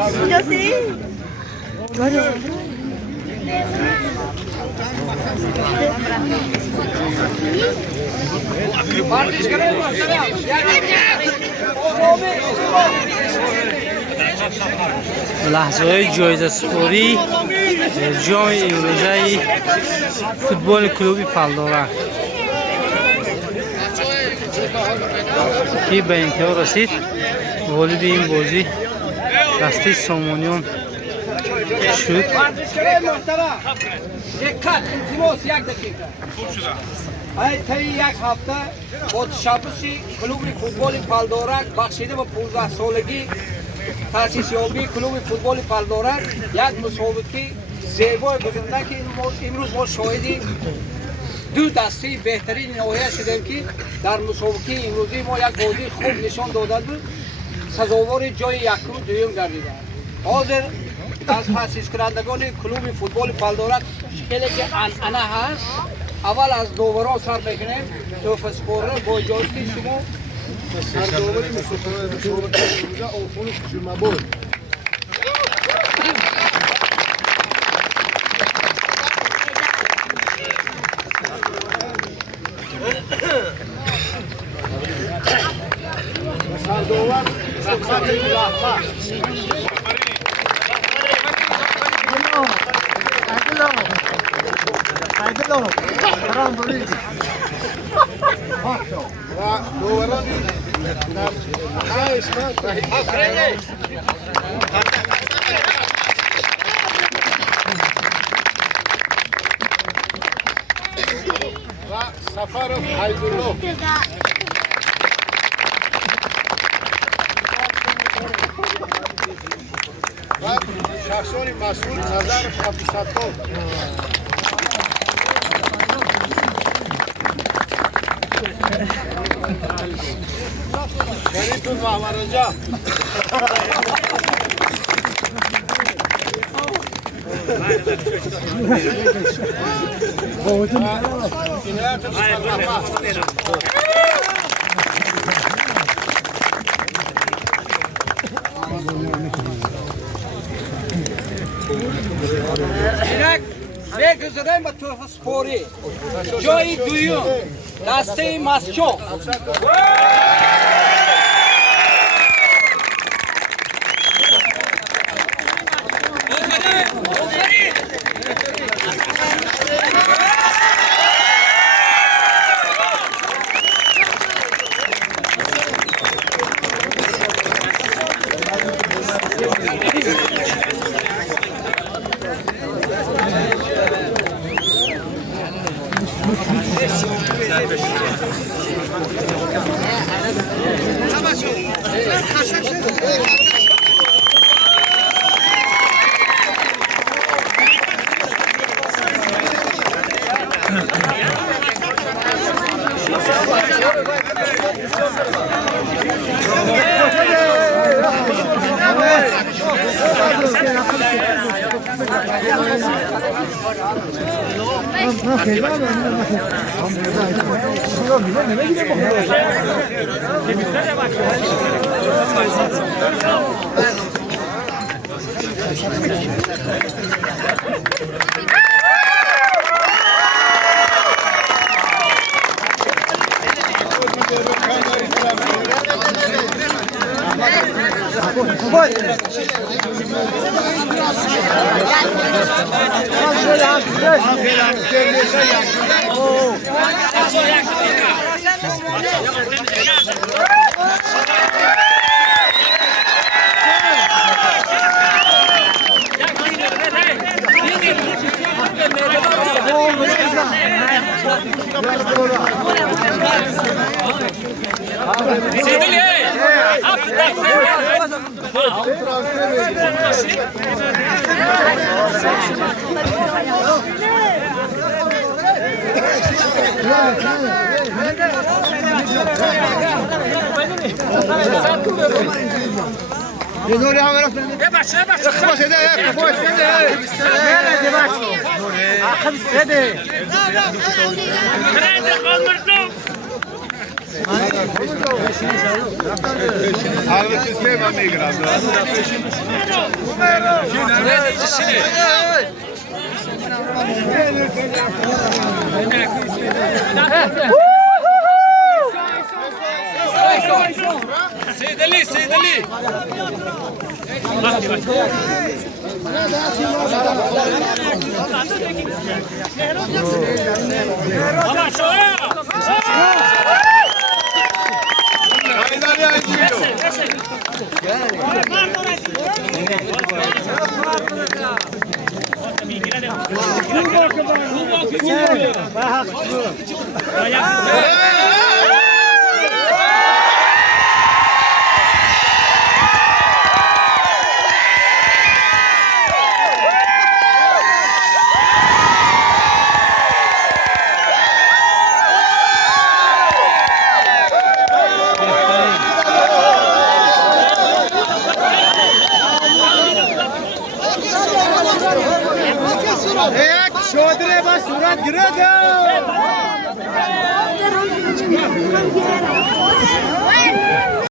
Yo sí. لحظه‌های جایزه سپاری جام امروزه فوتبال کلوب پالدارک که به انتها رسید. غالب این بازی دسته سامانیان شد. طی یک هفته با تشبثی کلوب فوتبال پالدارک بخشیده به 15 سالگی تأسیس یابی کلوب فوتبال پالدارک یک مسابقه زیبای گذرانده که امروز ما شاهدی دو دسته بهترین نهایی شدیم که در مسابقه امروزی ما یک بازی خوب نشان داده بود، سزاوار جای یکم و دوم گردیده. حاضر از تأسیس کنندگان کلوب فوتبال پالدارک خیلی که انانه هست. اول از دوباره سر بکنیم توف سپوره با اجازه شما سرداوری مسابقه آفون جمعبود سرداور سبخت ملاحظه Aydınlı. Karan böyle. Ve doğrudan Safarov Aydınlı. Ve şahsoni mesul Nazarov Abdusatov. Beni tutma varacağım. Ne güzel bir turfa spori. Joy duyu. Dastey masço. Sedeli. एक शोधरे बस सूरत गिरा